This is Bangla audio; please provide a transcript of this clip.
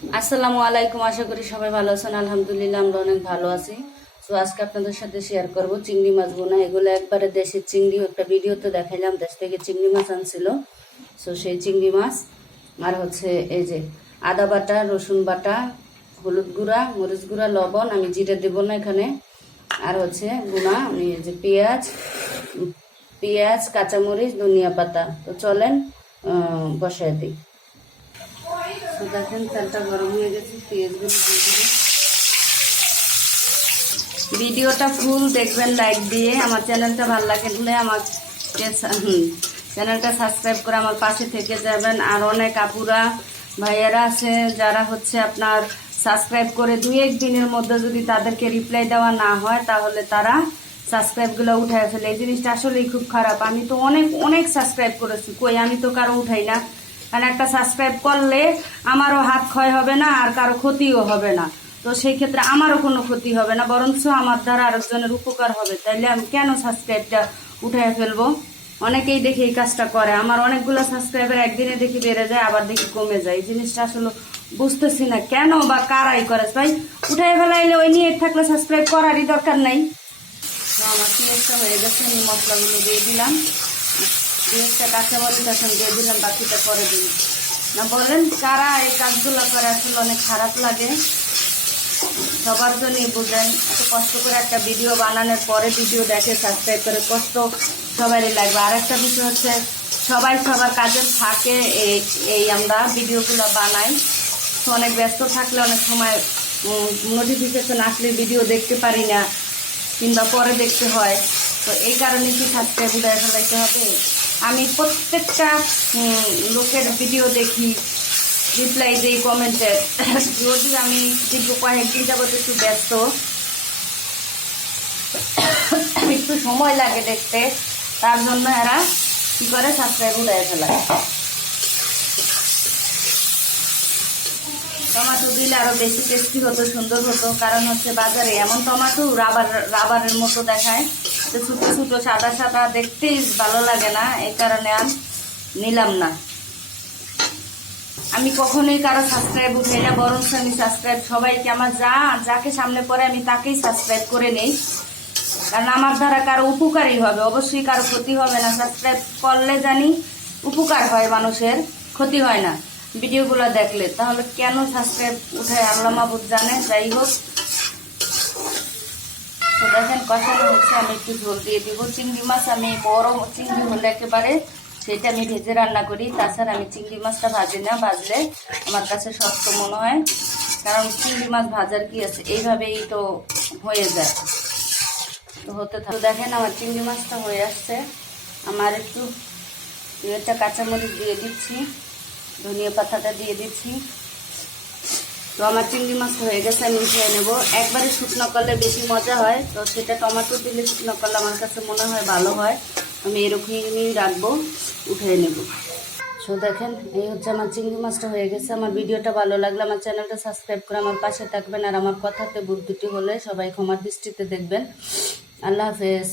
আসসালামু আলাইকুম। আশা করি সবাই ভালো আছেন। আলহামদুলিল্লাহ আমরা অনেক ভালো আছি। তো আজকে আপনাদের সাথে শেয়ার করব চিংড়ি মাছ বোনা। এগুলো একবারে দেশের চিংড়ি, একটা ভিডিওতে দেখাইলাম দেশ থেকে চিংড়ি মাছ আনছিল। সো সেই চিংড়ি মাছ আর হচ্ছে এই যে আদা বাটা, রসুন বাটা, হলুদ গুঁড়া, মরিচ গুঁড়া, লবণ, আমি জিরে দেব না এখানে। আর হচ্ছে বোনা আমি এই যে পেঁয়াজ, কাঁচামরিচ, ধনিয়া পাতা। তো চলেন বসায় দিই। তো দেখেন তেলটা গরম হয়ে গেছে, পেঁয়াজগুলো দিয়ে দিই। ভিডিওটা ফুল দেখবেন লাইক দিয়ে। আমার চ্যানেলটা ভালো লাগলে আমার চ্যানেলটা সাবস্ক্রাইব করে আমার পাশে থেকে যাবেন। আর অনেক আপুরা ভাইয়ারা আছে যারা হচ্ছে আপনার সাবস্ক্রাইব করে 2-1 দিনের মধ্যে যদি তাদেরকে রিপ্লাই দেওয়া না হয় তাহলে তারা সাবস্ক্রাইবগুলো উঠায় ফেলে। এই জিনিসটা আসলেই খুব খারাপ। আমি তো অনেক অনেক সাবস্ক্রাইব করেছি, কই আমি তো কারো উঠাই না। কারণ একটা সাবস্ক্রাইব করলে আমারও হাত ক্ষয় হবে না আর কারো ক্ষতিও হবে না। তো সেই ক্ষেত্রে আমারও কোনো ক্ষতি হবে না, বরঞ্চ আমার দ্বারা আরেকজনের উপকার হবে। তাইলে আমি কেন সাবস্ক্রাইবটা উঠায় ফেলবো? অনেকেই দেখি এই কাজটা করে। আমার অনেকগুলো সাবস্ক্রাইবার একদিনে দেখি বেড়ে যায়, আবার দেখি কমে যায়। এই জিনিসটা আসলে বুঝতেছি না কেন বা কারাই করে। ভাই উঠায় ফেলাইলে ওই নিয়ে থাকলে সাবস্ক্রাইব করারই দরকার নাই। তো আমার পেঁয়াজটা হয়ে গেছে, আমি মশলাগুলো দিয়ে দিলাম। পেঁয়াজটা কাঁচামরিচ এখন দিয়ে দিলাম, বাকিটা পরে দিন না। বলেন কারা এই কাজগুলো করে? আসলে অনেক খারাপ লাগে। সবার জন্যই বুঝেন, এত কষ্ট করে একটা ভিডিও বানানোর পরে ভিডিও দেখে সাবস্ক্রাইব করে, কষ্ট সবারই লাগবে। আর একটা বিষয় হচ্ছে সবাই সবার কাজের থাকে এই আমরা ভিডিওগুলো বানাই। তো অনেক ব্যস্ত থাকলে অনেক সময় নোটিফিকেশন আসলে ভিডিও দেখতে পারি না, কিংবা পরে দেখতে হয়। তো এই কারণে কি সাবস্ক্রাইব উঠে ফেলাইতে হবে? আমি প্রত্যেকটা লোকের ভিডিও দেখি, রিপ্লাই দিই কমেন্টে। যদি আমি দীর্ঘ কয়েকদিন যাবত একটু ব্যস্ত, একটু সময় লাগে দেখতে, তার জন্য এরা কি করে সাবস্ক্রাইব উঠায় ফেলায়। টমেটো দিলে আরো বেশি টেস্টি হতো, সুন্দর হতো। কারণ হচ্ছে বাজারে এমন টমেটো রাবারের মতো দেখায়, তো ছোটো ছোটো সাদা সাদা, দেখতেই ভালো লাগে না। এই কারণে আর নিলাম না। আমি কখনোই কারো সাবস্ক্রাইব উঠাই না, বরঞ্চ আমি সাবস্ক্রাইব সবাইকে, আমার যাকে সামনে পড়ে আমি তাকেই সাবস্ক্রাইব করে নেই। কারণ আমার দ্বারা কারো উপকারই হবে, অবশ্যই কারো ক্ষতি হবে না। সাবস্ক্রাইব করলে জানি উপকার হয় মানুষের, ক্ষতি হয় না ভিডিওগুলো দেখলে। তাহলে কেন সাবস্ক্রাইব উঠায় আল্লাহ মাহবুব জানে। যাই হোক, তো দেখেন কষানো হচ্ছে, আমি একটু ঝোল দিয়ে দিব। চিংড়ি মাছ আমি বড় চিংড়ি হলে একেবারে সেটা আমি ভেজে রান্না করি। তাছাড়া আমি চিংড়ি মাছটা ভাজি না, ভাজলে আমার কাছে শক্ত মনে হয়। কারণ চিংড়ি মাছ ভাজার কি আছে, এইভাবেই তো হয়ে যায়। তো হতে থাকে। দেখেন আমার চিংড়ি মাছটা হয়ে আসছে। আমার একটু একটা কাঁচামরিচ দিয়ে দিচ্ছি, ধনিয়া পাতাটা দিয়ে দিচ্ছি। তো আমার চিংড়ি মাছ হয়ে গেছে, আমি উঠিয়ে নেব। একবারে শুকনো করলে বেশি মজা হয়, তো সেটা টমেটো দিলে শুকনো করলে আমার কাছে মনে হয় ভালো হয়। আমি এরকমই রাখবো, উঠিয়ে নেব। সো দেখেন এই হচ্ছে আমার চিংড়ি মাছটা হয়ে গেছে। আমার ভিডিওটা ভালো লাগলে আমার চ্যানেলটা সাবস্ক্রাইব করে আমার পাশে থাকবেন। আর আমার কথাতে ভুল ত্রুটি হলে সবাই ক্ষমার দৃষ্টিতে দেখবেন। আল্লাহ হাফেজ।